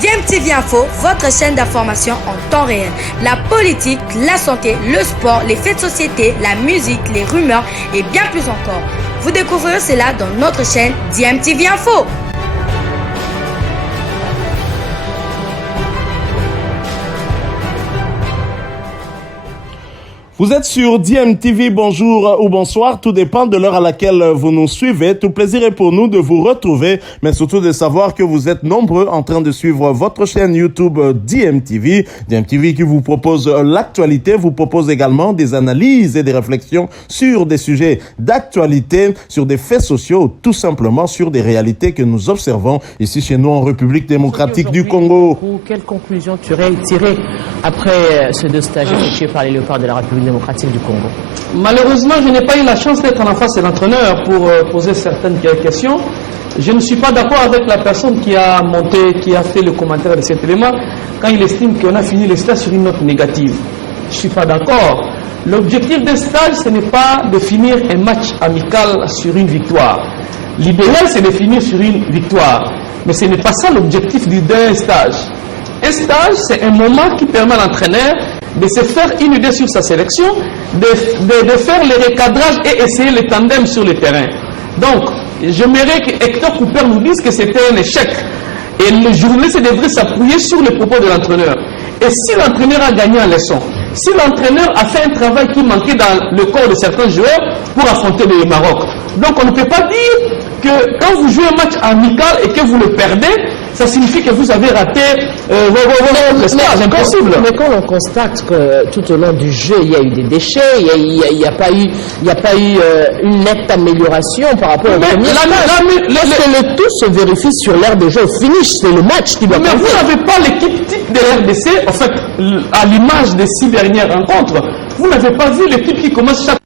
DMTV Info, votre chaîne d'information en temps réel. La politique, la santé, le sport, les faits de société, la musique, les rumeurs et bien plus encore. Vous découvrirez cela dans notre chaîne DMTV Info. Vous êtes sur DMTV, bonjour ou bonsoir, tout dépend de l'heure à laquelle vous nous suivez. Tout plaisir est pour nous de vous retrouver, mais surtout de savoir que vous êtes nombreux en train de suivre votre chaîne YouTube DMTV. DMTV qui vous propose l'actualité, vous propose également des analyses et des réflexions sur des sujets d'actualité, sur des faits sociaux, tout simplement sur des réalités que nous observons ici chez nous en République démocratique du Congo. Quelle conclusion tu aurais tiré après ces deux stages effectués par les Léopards de la République démocratique du Congo? Malheureusement, je n'ai pas eu la chance d'être en face de l'entraîneur pour poser certaines questions. Je ne suis pas d'accord avec la personne qui a fait le commentaire de cet élément quand il estime qu'on a fini le stage sur une note négative. Je ne suis pas d'accord. L'objectif des stages, ce n'est pas de finir un match amical sur une victoire. L'idéal, c'est de finir sur une victoire. Mais ce n'est pas ça l'objectif d'un stage. Un stage, c'est un moment qui permet à l'entraîneur de se faire une idée sur sa sélection, de faire le recadrage et essayer le tandem sur le terrain. Donc, j'aimerais que Hector Cooper nous dise que c'était un échec. Et le journaliste devrait s'appuyer sur les propos de l'entraîneur. Et si l'entraîneur a gagné en leçon, si l'entraîneur a fait un travail qui manquait dans le corps de certains joueurs pour affronter le Maroc. Donc, on ne peut pas dire que quand vous jouez un match amical et que vous le perdez, ça signifie que vous avez raté le stage, impossible. Mais quand on constate que tout au long du jeu, il y a eu des déchets, il n'y a pas eu une nette amélioration par rapport au premier stage. Le tout se vérifie sur l'aire de jeu au finish, c'est le match qui doit compter. Mais vous n'avez pas l'équipe type de l'RDC, en fait, à l'image des 6 dernières rencontres, vous n'avez pas vu l'équipe qui commence chaque...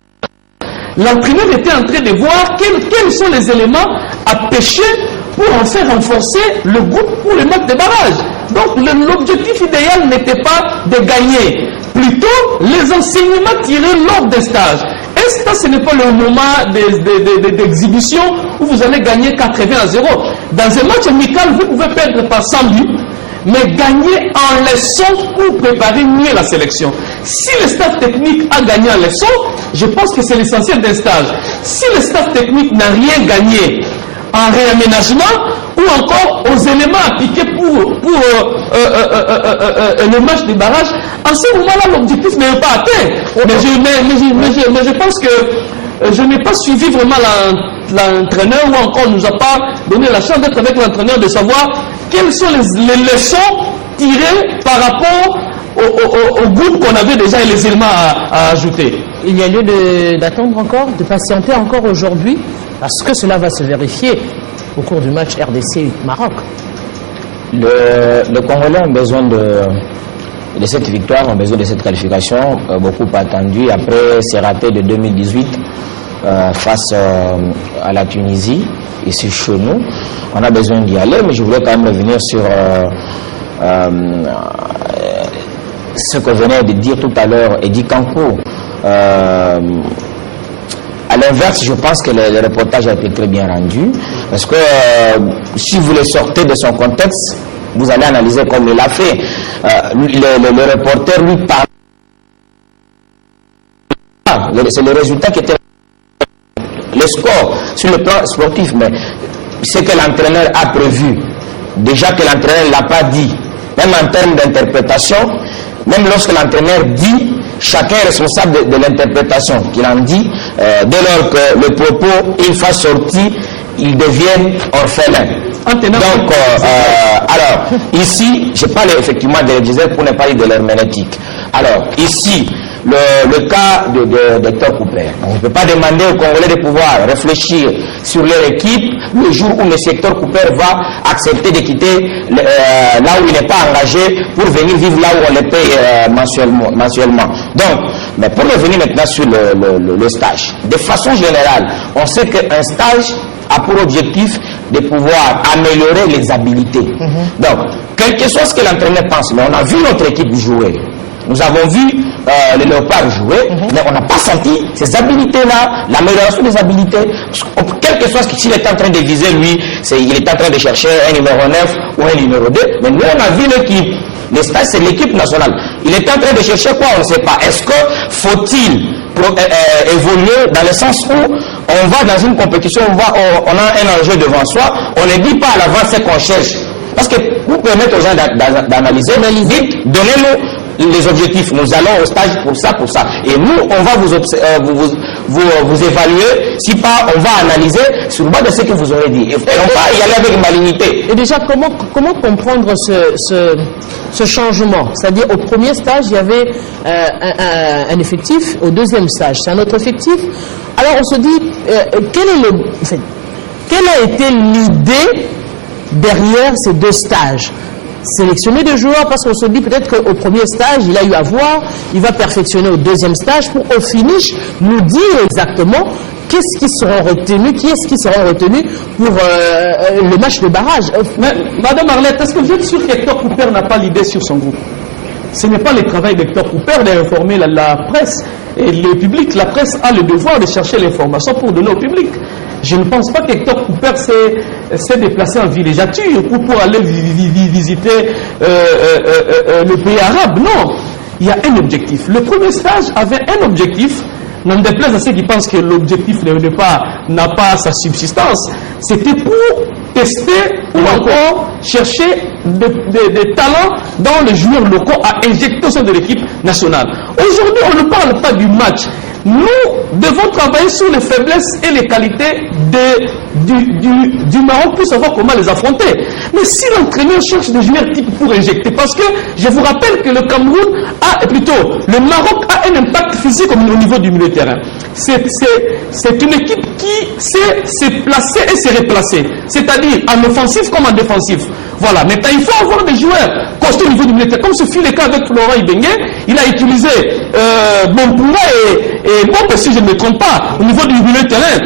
L'entraîneur était en train de voir quels sont les éléments à pêcher pour en faire renforcer le groupe pour le match de barrage. Donc l'objectif idéal n'était pas de gagner, plutôt les enseignements tirés lors des stages. Est-ce que ce n'est pas le moment d'exhibition où vous allez gagner 80-0? Dans un match amical, vous pouvez perdre par 100 buts, mais gagner en leçon pour préparer mieux la sélection. Si le staff technique a gagné en leçon, je pense que c'est l'essentiel d'un stage. Si le staff technique n'a rien gagné en réaménagement ou encore aux éléments appliqués pour le match de barrage, en ce moment-là, l'objectif n'est pas atteint. Mais je pense que je n'ai pas suivi vraiment l'entraîneur ou encore nous a pas donné la chance d'être avec l'entraîneur de savoir quelles sont les leçons tirées par rapport au groupe qu'on avait déjà et les éléments à ajouter. Il y a lieu d'attendre encore, de patienter encore aujourd'hui, parce que cela va se vérifier au cours du match RDC-Maroc. Le Congolais ont besoin de cette victoire, ont besoin de cette qualification, beaucoup attendu après ces ratés de 2018 face à la Tunisie, ici chez nous. On a besoin d'y aller, mais je voulais quand même revenir sur ce que venait de dire tout à l'heure Eddie Kankou. À l'inverse, je pense que le reportage a été très bien rendu, parce que si vous le sortez de son contexte, vous allez analyser comme il a fait. Le reporter lui parle. C'est le résultat qui était le score sur le plan sportif, mais ce que l'entraîneur a prévu, déjà que l'entraîneur ne l'a pas dit, même en termes d'interprétation, même lorsque l'entraîneur dit, chacun est responsable de l'interprétation qu'il en dit, dès lors que le propos, une fois sorti, ils deviennent orphelins. Donc, alors, ici, je parle effectivement de l'exégèse pour ne pas dire de l'herméneutique. Alors, ici, le cas de Hector Cooper. On ne peut pas demander aux Congolais de pouvoir réfléchir sur leur équipe le jour où M. Hector Cooper va accepter de quitter là où il n'est pas engagé pour venir vivre là où on le paye mensuellement. Donc, mais pour revenir maintenant sur le stage, de façon générale, on sait qu'un stage a pour objectif de pouvoir améliorer les habilités. Donc, quel que soit ce que l'entraîneur pense, mais on a vu notre équipe jouer. Nous avons vu les léopards jouer, mais on n'a pas senti ces habilités-là, l'amélioration des habilités. Quel que soit ce qu'il est en train de viser, lui, il est en train de chercher un numéro 9 ou un numéro 2. Mais nous, on a vu l'équipe. Les stages, c'est l'équipe nationale. Il est en train de chercher quoi? On ne sait pas. Est-ce que faut-il évoluer dans le sens où on va dans une compétition, on a un enjeu devant soi, on ne dit pas à l'avance ce qu'on cherche. Parce que vous permettez aux gens d'analyser, dites, donnez-nous les objectifs. Nous allons au stage pour ça, pour ça. Et nous, on va vous évaluer. Si pas, on va analyser sur le bas de ce que vous aurez dit. Et on va y aller avec malignité. Et déjà, comment comprendre ce changement? C'est-à-dire, au premier stage, il y avait un effectif. Au deuxième stage, c'est un autre effectif. Alors, on se dit, quelle a été l'idée derrière ces deux stages? Sélectionner des joueurs, parce qu'on se dit peut-être qu'au premier stage, il a eu à voir, il va perfectionner au deuxième stage pour au finish nous dire exactement qu'est-ce qui sera retenu, qui est-ce qui sera retenu pour le match de barrage. Mais, Madame Arlette, est-ce que vous êtes sûr qu'Hector Cooper n'a pas l'idée sur son groupe? Ce n'est pas le travail d'Hector Cooper d'informer la presse et le public. La presse a le devoir de chercher l'information pour donner au public. Je ne pense pas qu'Hector Cooper s'est déplacé en villégiature pour aller visiter le pays arabe. Non, il y a un objectif. Le premier stage avait un objectif. N'en déplaise à ceux qui pensent que l'objectif n'a pas sa subsistance. C'était pour tester ou encore chercher des talents dans les joueurs locaux à injecter au sein de l'équipe nationale. Aujourd'hui, on ne parle pas du match. Nous devons travailler sur les faiblesses et les qualités du Maroc pour savoir comment les affronter. Mais si l'entraîneur cherche des joueurs types pour injecter, parce que je vous rappelle que le Cameroun le Maroc a un impact physique au niveau du milieu de terrain. C'est une équipe qui sait se placer et se replacer, c'est-à-dire en offensif comme en défensif. Voilà, maintenant il faut avoir des joueurs costauds au niveau du milieu de terrain, comme ce fut le cas avec Florent Ibenge. Il a utilisé Bonpoura et Bombe, si je ne me trompe pas, au niveau du milieu de terrain,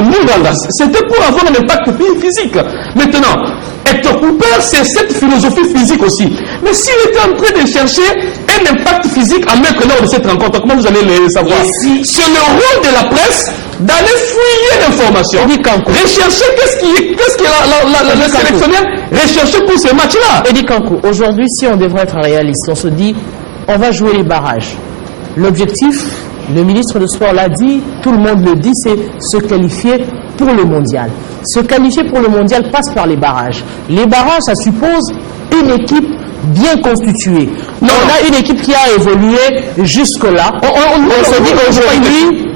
Munganga. C'était pour avoir un impact physique. Maintenant, Hector Cooper, c'est cette philosophie physique aussi. Mais s'il était en train de chercher un impact physique à mettre lors de cette rencontre, comment vous allez le savoir? C'est le rôle de la presse d'aller fouiller l'information, rechercher qu'est-ce que le sélectionneur recherche pour ce match-là. Eddie Kankou, aujourd'hui, si on devrait être réaliste, on se dit, on va jouer les barrages. L'objectif, le ministre de Sport l'a dit, tout le monde le dit, c'est se qualifier pour le mondial. Se qualifier pour le mondial passe par les barrages. Les barrages, ça suppose une équipe bien constituée. On a une équipe qui a évolué jusque-là. On se dit qu'aujourd'hui,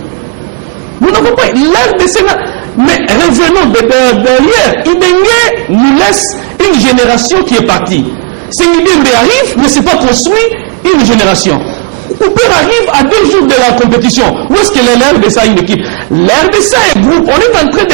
nous n'avons pas l'air de Sénat. Mais revenons derrière. Ibenge nous laisse une génération qui est partie. C'est Ibenge arrive, mais ce n'est pas construit une génération. Cooper arrive à 2 jours de la compétition. Où est-ce que l'RDC a une équipe? L'RDC est groupe. On est en train de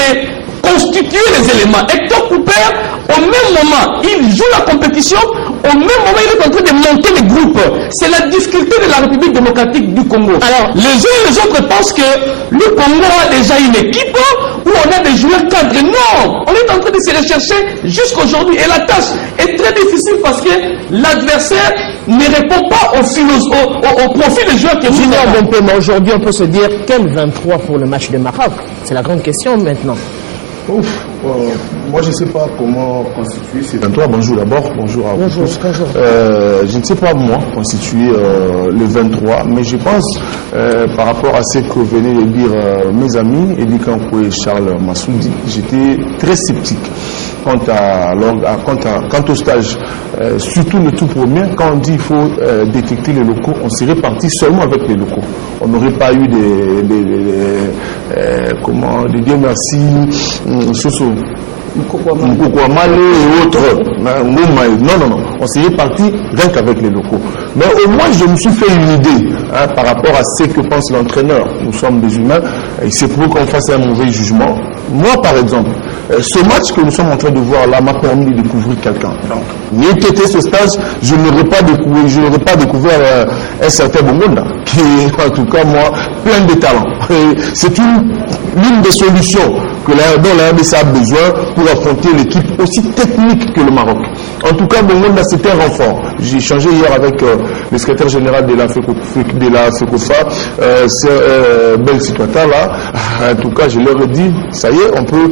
constituer les éléments. Hector Cooper, au même moment, il joue la compétition. Au même moment, il est en train de monter les groupes. C'est la difficulté de la République démocratique du Congo. Alors, les uns et les autres pensent que le Congo a déjà une équipe où on a des joueurs cadres. Non, on est en train de se rechercher jusqu'aujourd'hui. Et la tâche est très difficile parce que l'adversaire ne répond pas au profil des joueurs qui est Junior Bompé, mais aujourd'hui, on peut se dire quel 23 pour le match de Maroc? C'est la grande question maintenant. Moi, je ne sais pas comment constituer ces 23. Bonjour d'abord, bonjour à vous tous. Je ne sais pas, moi, constituer le 23, mais je pense, par rapport à ce que venaient de dire mes amis, Eddie Kankou et Charles Massoudi, j'étais très sceptique quant au stage. Surtout le tout premier, quand on dit qu'il faut détecter les locaux, on serait parti seulement avec les locaux. On n'aurait pas eu des dire merci, Soso, Mkokwamale et autres. Non. On serait parti rien qu'avec les locaux. Mais au moins, je me suis fait une idée par rapport à ce que pense l'entraîneur. Nous sommes des humains. Il se peut qu'on fasse un mauvais jugement. Moi, par exemple, ce match que nous sommes en train de voir là m'a permis de découvrir quelqu'un. Donc, n'ait été ce stage, je n'aurais pas découvert un certain Bongonda, qui est, en tout cas, moi, plein de talents. C'est l'une des solutions dont la RDC a besoin pour affronter l'équipe aussi technique que le Maroc. En tout cas, Bongonda, c'était un renfort. J'ai échangé hier avec le secrétaire général de la FECOFA, Bel Situata, là. En tout cas, je leur ai dit, ça y est, on peut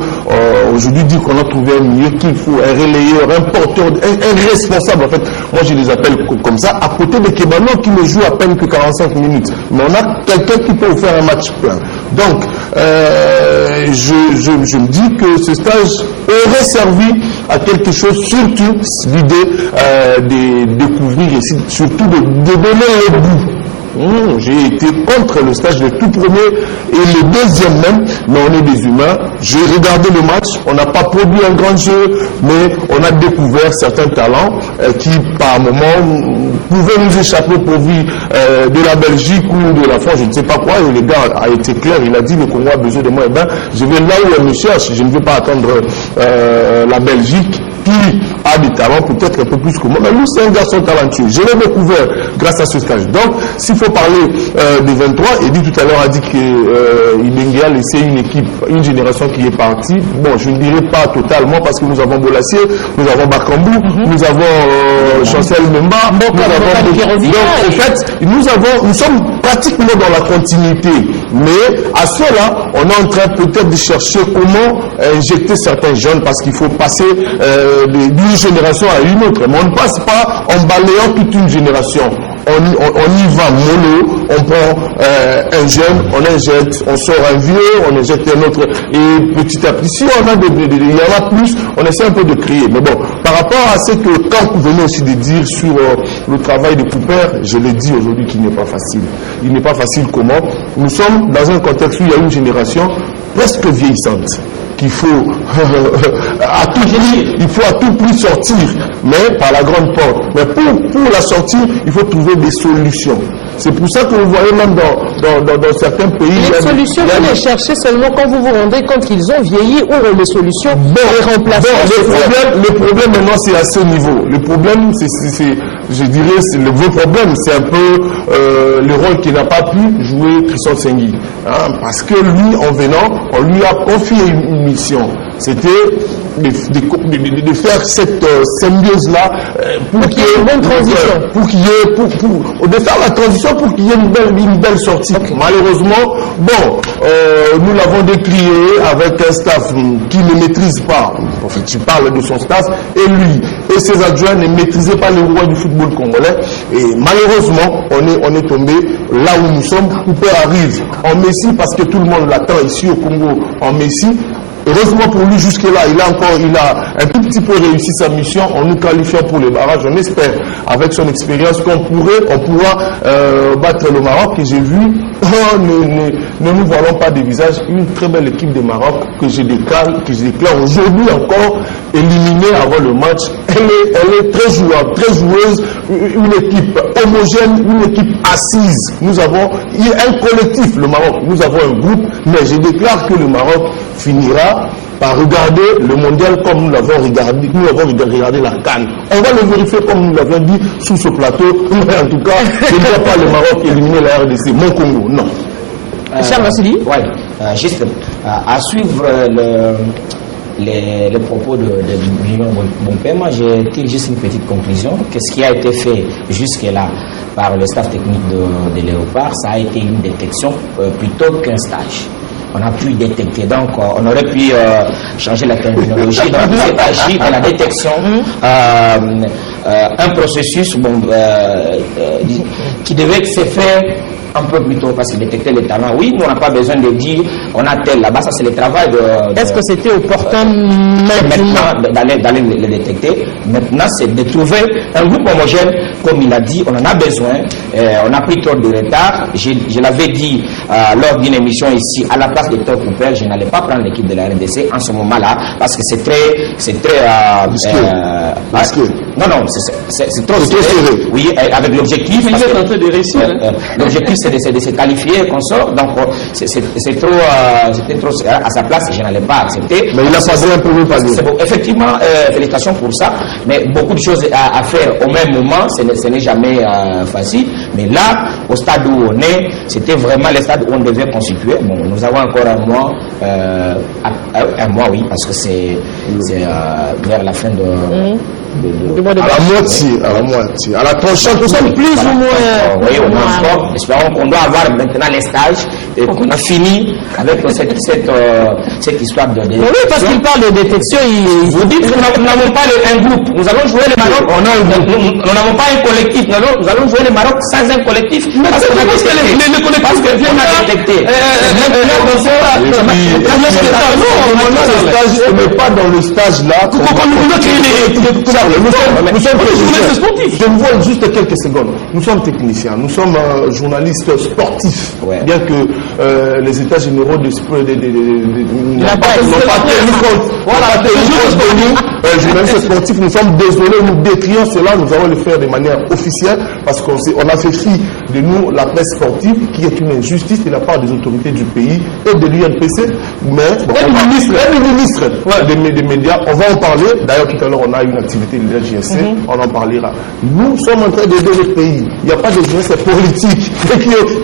aujourd'hui dire qu'on a trouvé un milieu qu'il faut, un relayeur, un porteur, un responsable. En fait, moi je les appelle comme ça, à côté de Kebano qui ne joue à peine que 45 minutes. Mais on a quelqu'un qui peut vous faire un match plein. Donc, je me dis que ce stage aurait servi à quelque chose, surtout l'idée de découvrir et surtout de donner le bout. J'ai été contre le stage le tout premier et le deuxième même, mais on est des humains. J'ai regardé le match, on n'a pas produit un grand jeu, mais on a découvert certains talents qui, par moment, pouvaient nous échapper pourvu de la Belgique ou de la France, je ne sais pas quoi. Et le gars a été clair, il a dit le Congo a besoin de moi. Eh ben, je vais là où elle me cherche, je ne vais pas attendre la Belgique qui a des talents peut-être un peu plus que moi. Mais lui, c'est un garçon talentueux. Je l'ai découvert grâce à ce stage. Donc, s'il faut parler des 23, Eddy tout à l'heure a dit qu'il a laissé une équipe, une génération qui est partie. Bon, je ne dirais pas totalement parce que nous avons Bolassier, nous avons Bakambou, nous avons Chancel Memba, nous avons... Donc, en fait, nous sommes pratiquement dans la continuité. Mais à cela, on est en train peut-être de chercher comment injecter certains jeunes parce qu'il faut passer d'une génération à une autre. Mais on ne passe pas en balayant toute une génération. On y va mollo, on prend un jeune, on injecte, on sort un vieux, on injecte un autre, et petit à petit, si on a il y en a plus, on essaie un peu de créer. Mais bon, par rapport à ce que quand vous venez aussi de dire sur le travail de Cooper, je l'ai dit aujourd'hui qu'il n'est pas facile. Il n'est pas facile comment? Nous sommes dans un contexte où il y a une génération presque vieillissante qu'il faut à tout prix sortir, mais par la grande porte. Mais pour la sortir, il faut trouver des solutions. C'est pour ça que vous voyez même dans certains pays... Les solutions, vous les cherchez seulement quand vous vous rendez compte qu'ils ont vieilli ou les solutions les remplacer. Le problème maintenant, c'est à ce niveau. Le problème, je dirais, vos problèmes, c'est un peu le rôle qu'il n'a pas pu jouer Christian Sengui. Hein, parce que lui, en venant, on lui a confié une mission. C'était de faire cette symbiose-là pour qu'il y ait une bonne transition. De faire la transition pour qu'il y ait une belle sortie. Malheureusement, nous l'avons décrié avec un staff qui ne maîtrise pas. En fait, tu parles de son staff et lui et ses adjoints ne maîtrisaient pas les rois du football congolais. Et malheureusement, on est tombé là où nous sommes. Cooper arrive en Messi parce que tout le monde l'attend ici au Congo en Messi. Heureusement pour lui, jusque-là, il a un tout petit peu réussi sa mission en nous qualifiant pour les barrages. On espère, avec son expérience, qu'on pourra battre le Maroc. Et j'ai vu, ne nous voilons pas des visages, une très belle équipe de Maroc que je déclare aujourd'hui encore éliminée avant le match. Elle est très jouable, très joueuse, une équipe homogène, une équipe assise. Nous avons un collectif, le Maroc. Nous avons un groupe, mais je déclare que le Maroc finira par regarder le mondial comme nous l'avons regardé, la CAN. On va le vérifier comme nous l'avons dit sous ce plateau. Mais en tout cas, je ne vois pas le Maroc éliminer la RDC, mon Congo, non. Charles Vassili. Oui, juste à suivre les propos de Guillaume Bompé, moi j'ai tiré juste une petite conclusion. Qu'est-ce qui a été fait jusque-là par le staff technique de Léopard? Ça a été une détection plutôt qu'un stage. On a pu détecter, donc on aurait pu changer la terminologie. Donc il s'agit de la détection, un processus qui devait se faire un peu plus tôt parce que détecter les talents, oui, nous on n'a pas besoin de dire on a tel là-bas, ça c'est le travail de... Est-ce que c'était opportun maintenant d'aller les détecter? Maintenant c'est de trouver un groupe homogène, comme il a dit, on en a besoin, on a pris trop de retard, je l'avais dit lors d'une émission ici, à la place de Top Cooper, je n'allais pas prendre l'équipe de la RDC en ce moment-là, parce que c'est très non, c'est trop serré. Oui, avec l'objectif... Vous êtes en train de réussir. L'objectif c'est de se qualifier qu'on sort. Donc c'était trop à sa place, je n'allais pas accepter. Mais il a passé un premier palier. C'est bon. Effectivement, félicitations pour ça, mais beaucoup de choses à faire au même moment, ce n'est jamais facile. Mais là, au stade où on est, c'était vraiment le stade où on devait constituer. Bon, nous avons encore un mois, oui, parce que c'est vers la fin de... à la moitié, à la tranchante, nous sommes plus ou moins. Oui, on a encore. Espérons qu'on doit avoir maintenant les stages et qu'on a fini avec cette histoire de détection. Oui, parce qu'il parle de détection. Vous dites que nous n'avons pas un groupe. Nous allons jouer le Maroc. Nous n'avons pas un collectif. Nous allons jouer le Maroc sans un collectif. Parce qu'on a détecté. Les collectifs que viennent à détecter. On n'est pas dans le stage là. Nous sommes je vous vois juste quelques secondes. Nous sommes techniciens, nous sommes journalistes sportifs. Ouais. Bien que les états généraux n'ont pas tenu compte. Journalistes sportifs, nous sommes désolés, nous décrions cela, nous allons le faire de manière officielle parce qu'on a fait fi de nous, la presse sportive, qui est une injustice de la part des autorités du pays et de l'UNPC, mais bon, le ministre des médias, on va en parler. D'ailleurs, tout à l'heure, on a une activité de la JSC, on en parlera. Nous sommes en train d'aider le pays. Il n'y a pas de jeunesse politique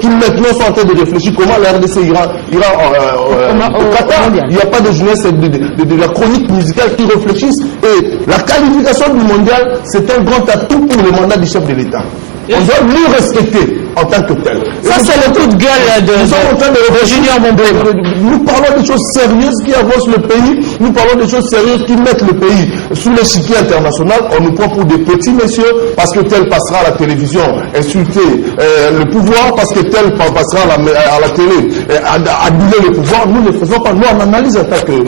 qui maintenant sont en train de réfléchir comment la RDC ira au Qatar. Il n'y a pas de jeunesse de la chronique musicale qui réfléchissent. Et la qualification du mondial, c'est un grand atout pour le mandat du chef de l'État. On doit nous respecter en tant que tel. Ça, c'est le coup de gueule de Junior Mombé. Nous parlons des choses sérieuses qui avancent le pays. Nous parlons des choses sérieuses qui mettent le pays sous l'échiquier international. On nous prend pour des petits messieurs parce que tel passera à la télévision insulter le pouvoir, parce que tel passera à la télé aduler le pouvoir. Nous ne faisons pas. Nous, on analyse en tant que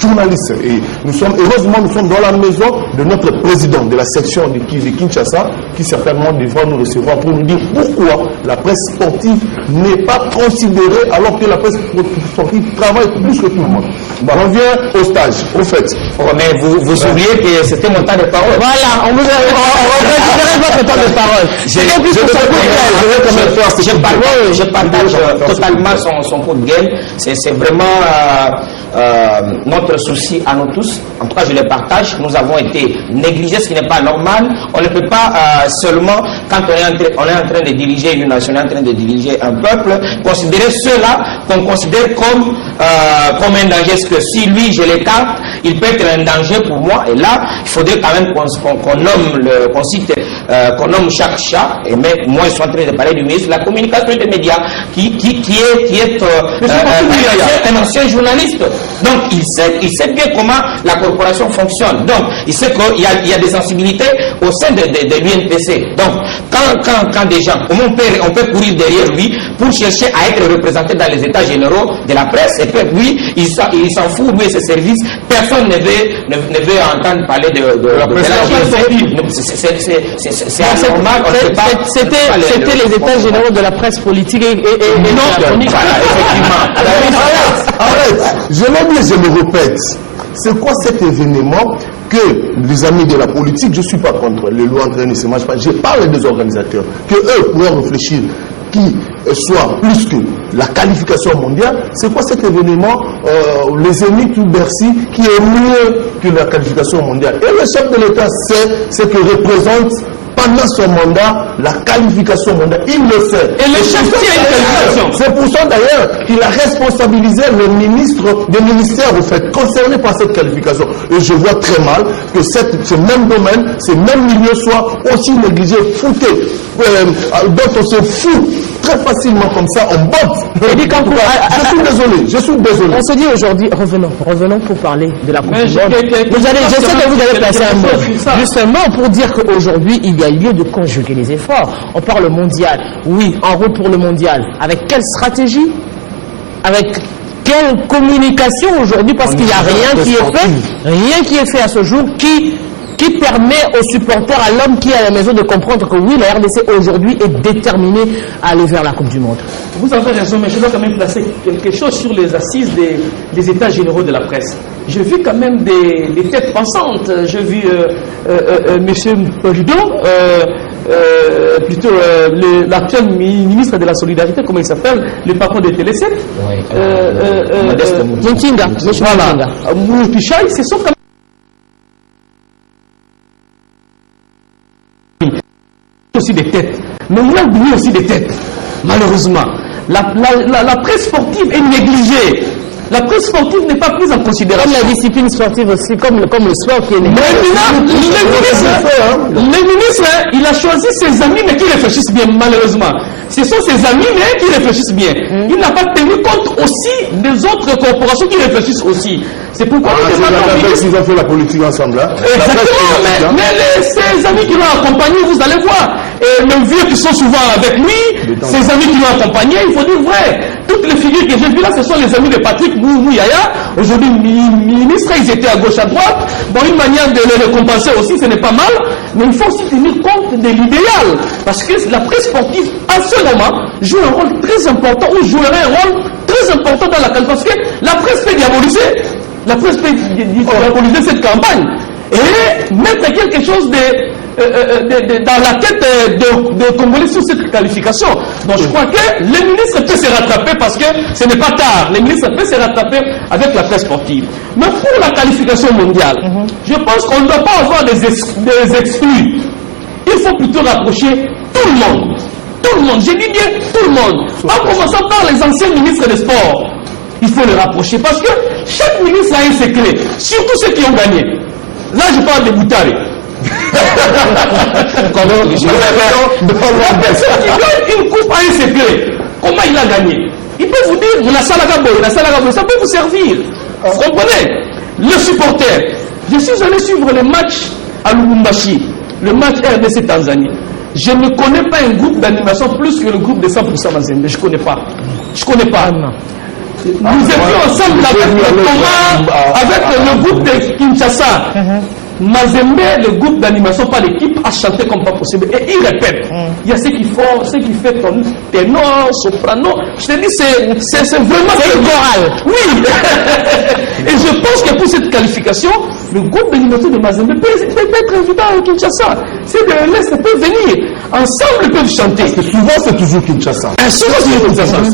journaliste. Et heureusement, nous sommes dans la maison de notre président de la section de Kinshasa, qui certainement devra nous recevoir pour nous dire pourquoi la presse sportive n'est pas considérée alors que la presse sportive travaille plus que tout le monde. Bon, on revient au stage, au fait. Mais vous oubliez que c'était mon temps de parole. Voilà, on récupérait votre temps de parole. Je partage totalement son coup de gueule. C'est vraiment notre souci à nous tous. En tout cas, je le partage. Nous avons été négligés, ce qui n'est pas normal. On ne peut pas seulement, quand on est en train de diriger une nation, on est en train de diriger un peuple, considérer ceux-là qu'on considère comme un danger. Parce que si lui, je l'écarte, il peut être un danger pour moi. Et là, il faudrait quand même qu'on nomme chaque chat. Et même, moi, je suis en train de parler du ministre de la communication et des médias, qui est un ancien journaliste. Donc, il sait bien comment la corporation fonctionne. Donc, il sait qu'il y a des sensibilités au sein de l'UNPC. Donc, quand des gens, on peut courir derrière lui pour chercher à être représenté dans les états généraux de la presse, et puis lui, il s'en fout, lui et ses services. Personne ne veut entendre parler de la presse. C'est anormal. C'était les états généraux de la presse politique et non, voilà, effectivement. Arrête, je l'ai dit, je me répète. C'est quoi cet événement que les amis de la politique, je ne suis pas contre les lois entraînées, ne se mangent pas, je parle des organisateurs, que eux pourraient réfléchir qui soit plus que la qualification mondiale. C'est quoi cet événement, les ennemis tout Bercy, qui est mieux que la qualification mondiale? Et le chef de l'État sait ce que représente pendant son mandat la qualification mondiale. Il le sait. Et le chef tient une qualification. C'est pour ça d'ailleurs qu'il a responsabilisé le ministre des ministères au fait, concerné par cette qualification. Et je vois très mal que ce même domaine, ces mêmes milieux soient aussi négligés, foutés, dont on se fout très facilement comme ça, on botte. Je suis désolé. On se dit aujourd'hui, revenons pour parler de la Coupe du Monde. Je sais que vous avez placé un mot, justement pour dire qu'aujourd'hui, il y a lieu de conjuguer les efforts. On parle mondial, oui, en route pour le mondial. Avec quelle stratégie? Avec quelle communication aujourd'hui? Parce qu'il n'y a rien qui est fait à ce jour qui qui permet aux supporters, à l'homme qui est à la maison de comprendre que oui, la RDC aujourd'hui est déterminée à aller vers la Coupe du Monde. Vous avez raison, mais je dois quand même placer quelque chose sur les assises des états généraux de la presse. J'ai vu quand même des têtes pensantes. J'ai vu M. Polidon, plutôt l'actuel ministre de la Solidarité, comment il s'appelle, le patron de Télé 7. Muntinga. Voilà. Moupichaï, ce sont quand même aussi des têtes. Mais on a oublié aussi des têtes, malheureusement. La presse sportive est négligée. La presse sportive n'est pas prise en considération. Comme la discipline sportive aussi, comme le sport qui est négligé. Le ministre, il a choisi ses amis, mais qui réfléchissent bien, malheureusement. Ce sont ses amis, mais qui réfléchissent bien. Il n'a pas tenu compte aussi des autres corporations qui réfléchissent aussi. C'est pourquoi ils ont fait la politique ensemble. Hein? Exactement, mais ses amis qui l'ont accompagné, vous allez voir. Et les vieux qui sont souvent avec lui, ses amis qui l'ont accompagné, il faut dire vrai. Toutes les figures que j'ai vues là, ce sont les amis de Patrick Mouyaya. Aujourd'hui, ministre, ils étaient à gauche, à droite. Bon, une manière de les récompenser aussi, ce n'est pas mal. Mais il faut aussi tenir compte de l'idéal. Parce que la presse sportive, à ce moment, joue un rôle très important, ou jouerait un rôle très important dans la campagne. Parce que la presse peut diaboliser. La presse peut diaboliser cette campagne. Et mettre quelque chose dans la tête de Congolais sur cette qualification. Donc je crois que les ministres peuvent se rattraper parce que ce n'est pas tard. Les ministres peuvent se rattraper avec la presse sportive. Mais pour la qualification mondiale, je pense qu'on ne doit pas avoir des exclus. Il faut plutôt rapprocher tout le monde. Tout le monde, je dis bien tout le monde. En commençant par les anciens ministres des Sports. Il faut les rapprocher parce que chaque ministre a un secret, surtout ceux qui ont gagné. Là, je parle de Boutare. La personne qui gagne une coupe a un secret. Comment il a gagné? Il peut vous dire, la Salagaboy, ça peut vous servir. Vous comprenez? Le supporter. Je suis allé suivre le match à Lubumbashi, le match RDC Tanzanie. Je ne connais pas un groupe d'animation plus que le groupe de 100% Mazembe. Je ne connais pas. Je ne connais pas. Nous étions ensemble avec le Thomas, avec le groupe de Kinshasa. Mazembe, le groupe d'animation, pas l'équipe, a chanté comme pas possible. Et il répète. Il y a ce qu'il faut, ce qui fait ton ténor, soprano. Je te dis, c'est vraiment le choral. Oui. Et je pense que pour cette qualification, le groupe d'animation de Mazembe peut être invité à Kinshasa. Si de l'Est peut venir, ensemble ils peuvent chanter. Parce que souvent c'est toujours Kinshasa. Souvent c'est Kinshasa. On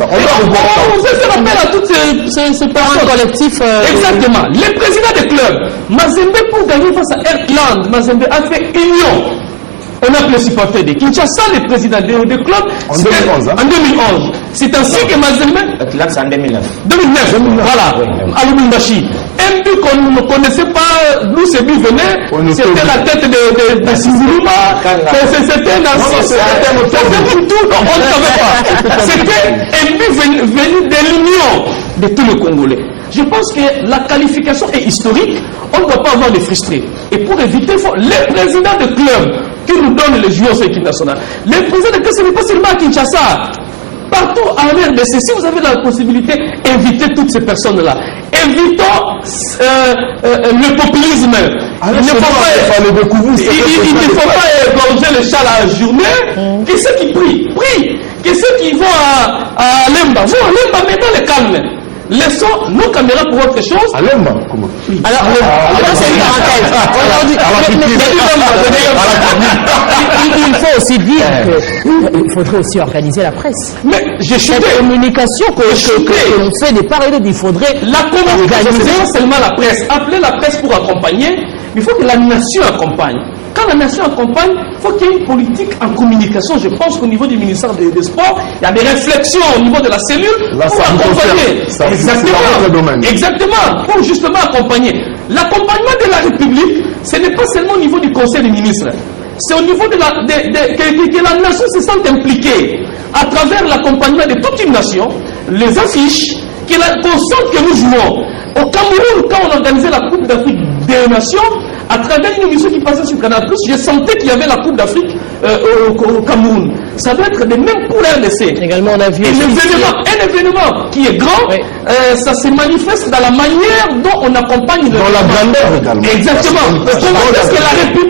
fait appel à toutes ces personnes collectifs. Exactement. Les présidents des clubs, Mazembe pour gagner face à Heartland, Mazembe a fait union. On a les supporters de Kinshasa, les présidents des clubs. En 2011. En 2011. C'est ainsi que Mazembe. Heartland, c'est en 2009. 2009. Voilà. À Lubumbashi. Un but qu'on ne connaissait pas d'où ce but venait. C'était la tête de Sizuluma. C'était tout. On ne savait pas. C'était un but venu de l'union de tous les Congolais. Je pense que la qualification est historique. On ne doit pas avoir de frustrés. Et pour éviter, les présidents de clubs qui nous donnent les joueurs sur l'équipe nationale, les présidents de clubs, ce n'est pas seulement à Kinshasa. Partout en RDC, si vous avez la possibilité, invitez toutes ces personnes-là. Évitons le populisme. Il ne faut pas égorger le chat la journée. Que ceux qui prient, prient. Que ceux qui vont à Lemba, vont à Lemba, mais dans le calme. Laissons nos caméras pour autre chose. À Lemba, comment? Alors, c'est une parenthèse. Il faut aussi dire qu'il faudrait aussi organiser la presse. Mais j'ai chuté. Cette communication que l'on fait des part et d'autre, il faudrait la communication, c'est pas seulement la presse. Appelez la presse pour accompagner, mais il faut que la nation accompagne. Quand la nation accompagne, il faut qu'il y ait une politique en communication. Je pense qu'au niveau du ministère des Sports, il y a des réflexions au niveau de la cellule pour accompagner. Exactement, pour justement accompagner. L'accompagnement de la République, ce n'est pas seulement au niveau du Conseil des ministres. C'est au niveau de que la nation se sente impliquée à travers l'accompagnement de toute une nation, les affiches, qu'on sente que nous jouons. Au Cameroun, quand on organisait la Coupe d'Afrique des Nations, à travers une émission qui passait sur Canal+, je sentais qu'il y avait la Coupe d'Afrique au Cameroun. Ça doit être de même pour l'RDC. Également, on a vu un événement qui est grand, oui. Ça se manifeste dans la manière dont on accompagne dans la grandeur également. Exactement. Comment est-ce que la République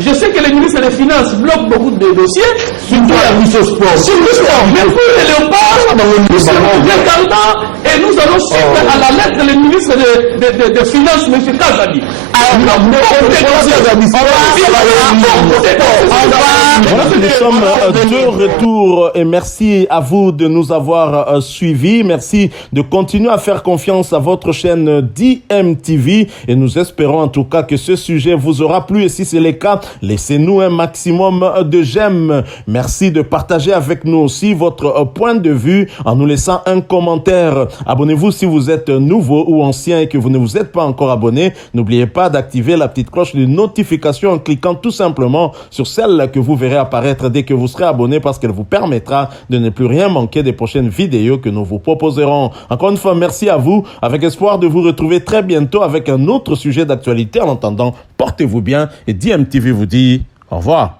Je sais que le ministre des Finances bloque beaucoup de dossiers. Sur le sport. Mais pour les léopards, nous sommes regardants et nous allons suivre à la lettre le ministre des Finances, M. Kazadi. Nous sommes de retour et merci à vous de nous avoir suivis. Merci de continuer à faire confiance à votre chaîne DMTV et nous espérons en tout cas que ce sujet vous aura plu et si c'est le cas, laissez-nous un maximum de j'aime. Merci de partager avec nous aussi votre point de vue en nous laissant un commentaire. Abonnez-vous si vous êtes nouveau ou ancien et que vous ne vous êtes pas encore abonné. N'oubliez pas d'activer la petite cloche de notification en cliquant tout simplement sur celle que vous verrez apparaître dès que vous serez abonné parce qu'elle vous permettra de ne plus rien manquer des prochaines vidéos que nous vous proposerons. Encore une fois, merci à vous, avec espoir de vous retrouver très bientôt avec un autre sujet d'actualité. En attendant, portez-vous bien et DMTV vous dit au revoir.